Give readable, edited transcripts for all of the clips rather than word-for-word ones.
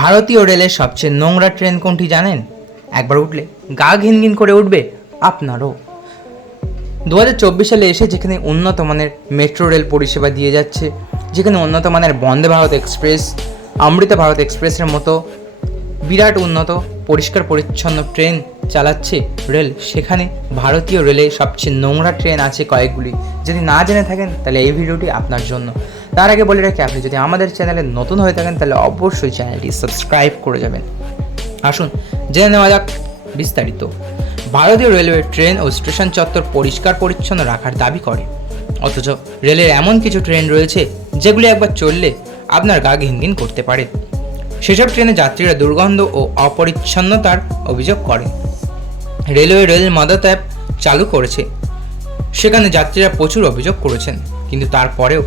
ভারতীয় রেলের সবচেয়ে নোংরা ট্রেন কোনটি জানেন? একবার উঠলে গা ঘিনঘিন করে উঠবে আপনারও। 2024 সালে এসে যেখানে উন্নত মানের মেট্রো রেল পরিষেবা দিয়ে যাচ্ছে, যেখানে উন্নত মানের বন্দে ভারত এক্সপ্রেস, অমৃত ভারত এক্সপ্রেসের মতো বিরাট উন্নত পরিষ্কার পরিচ্ছন্ন ট্রেন চালাচ্ছে রেল, সেখানে ভারতীয় রেলে সবচেয়ে নোংরা ট্রেন আছে কয়েকগুলি। যদি না জেনে থাকেন তাহলে এই ভিডিওটি আপনার জন্য। তার আগে বলে রাখি, আপনি যদি আমাদের চ্যানেলে নতুন হয়ে থাকেন তাহলে অবশ্যই চ্যানেলটি সাবস্ক্রাইব করে যাবেন। আসুন জেনে নেওয়া যাক বিস্তারিত। ভারতীয় রেলওয়ে ট্রেন ও স্টেশন চত্বর পরিষ্কার পরিচ্ছন্ন রাখার দাবি করে, অথচ রেলের এমন কিছু ট্রেন রয়েছে যেগুলি একবার চললে আপনার গা ঘিনঘিন করতে পারে। সেসব ট্রেনে যাত্রীরা দুর্গন্ধ ও অপরিচ্ছন্নতার অভিযোগ করে। রেলওয়ে রেল মদত অ্যাপ চালু করেছে, সেখানে যাত্রীরা প্রচুর অভিযোগ করেছেন, কিন্তু তারপরেও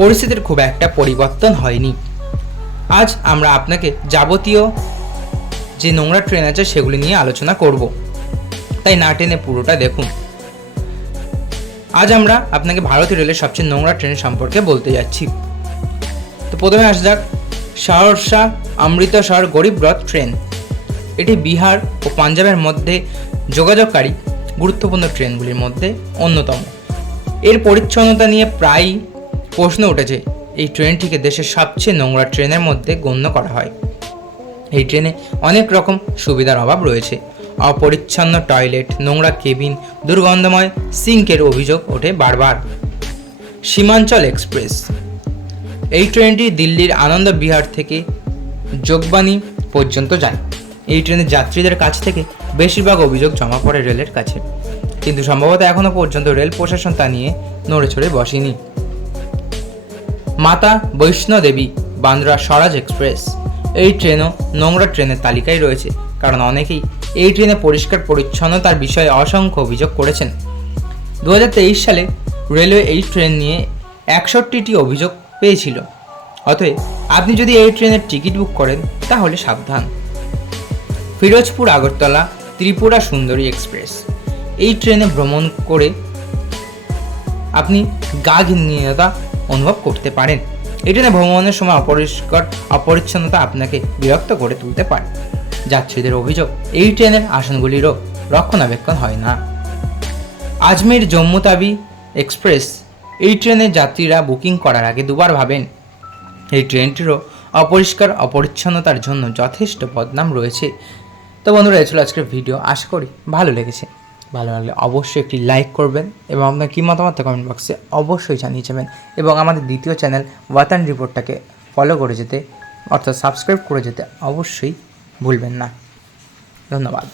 পরিস্থিতির খুব একটা পরিবর্তন হয়নি। আজ আমরা আপনাকে যাবতীয় যে নোংরা ট্রেন আছে সেগুলি নিয়ে আলোচনা করব, তাই না টেনে পুরোটা দেখুন। আজ আমরা আপনাকে ভারতীয় রেলের সবচেয়ে নোংরা ট্রেন সম্পর্কে বলতে যাচ্ছি। তো প্রথমে আসা যাক সহরসা অমৃতসর গরিব রথ ট্রেন। এটি বিহার ও পাঞ্জাবের মধ্যে যোগাযোগকারী গুরুত্বপূর্ণ ট্রেনগুলির মধ্যে অন্যতম। এর পরিচ্ছন্নতা নিয়ে প্রায়ই প্রশ্ন উঠেছে। এই ট্রেনটিকে দেশের সবচেয়ে নোংরা ট্রেনের মধ্যে গণ্য করা হয়। এই ট্রেনে অনেক রকম সুবিধার অভাব রয়েছে। অপরিচ্ছন্ন টয়লেট, নোংরা কেবিন, দুর্গন্ধময় সিঙ্কের অভিযোগ ওঠে বারবার। সীমাঞ্চল এক্সপ্রেস, এই ট্রেনটি দিল্লির আনন্দ বিহার থেকে যোগবানি পর্যন্ত যায়। এই ট্রেনের যাত্রীদের কাছ থেকে বেশিরভাগ অভিযোগ জমা পড়ে রেলের কাছে, কিন্তু সম্ভবত এখনও পর্যন্ত রেল প্রশাসন তা নিয়ে নড়েচড়ে বসেনি। মাতা বৈষ্ণোদেবী বান্দ্রা স্বরাজ এক্সপ্রেস, এই ট্রেনও নোংরা ট্রেনের তালিকায় রয়েছে, কারণ অনেকেই এই ট্রেনে পরিষ্কার পরিচ্ছন্নতার বিষয়ে অসংখ্য অভিযোগ করেছেন। 2023 সালে রেলওয়ে এই ট্রেন নিয়ে 61টি অভিযোগ পেয়েছিল। অতএব আপনি যদি এই ট্রেনের টিকিট বুক করেন তাহলে সাবধান। ফিরোজপুর আগরতলা ত্রিপুরা সুন্দরী এক্সপ্রেস, এই ট্রেনে ভ্রমণ করে আপনি গা ঘিন্নীয়তা অনুভব করতে পারেন। এই ট্রেনে ভ্রমণের সময় অপরিচ্ছন্নতা আপনাকে বিরক্ত করে তুলতে পারে। যাত্রীদের অভিযোগ, এই ট্রেনের আসনগুলিরও রক্ষণাবেক্ষণ হয় না। আজমের জম্মু তাবি এক্সপ্রেস, এই ট্রেনের যাত্রীরা বুকিং করার আগে দুবার ভাবেন। এই ট্রেনটিরও অপরিচ্ছন্নতার জন্য যথেষ্ট বদনাম রয়েছে। তো বন্ধুরা, এই ছিল আজকের ভিডিও। আশা করি ভালো লেগেছে। ভালো লাগলে অবশ্যই একটি লাইক করবেন এবং আপনার কী মতামত কমেন্ট বক্সে অবশ্যই জানিয়ে যাবেন। এবং আমাদের দ্বিতীয় চ্যানেল ওয়াতান রিপোর্টটাকে ফলো করে যেতে, অর্থাৎ সাবস্ক্রাইব করে যেতে অবশ্যই ভুলবেন না। ধন্যবাদ।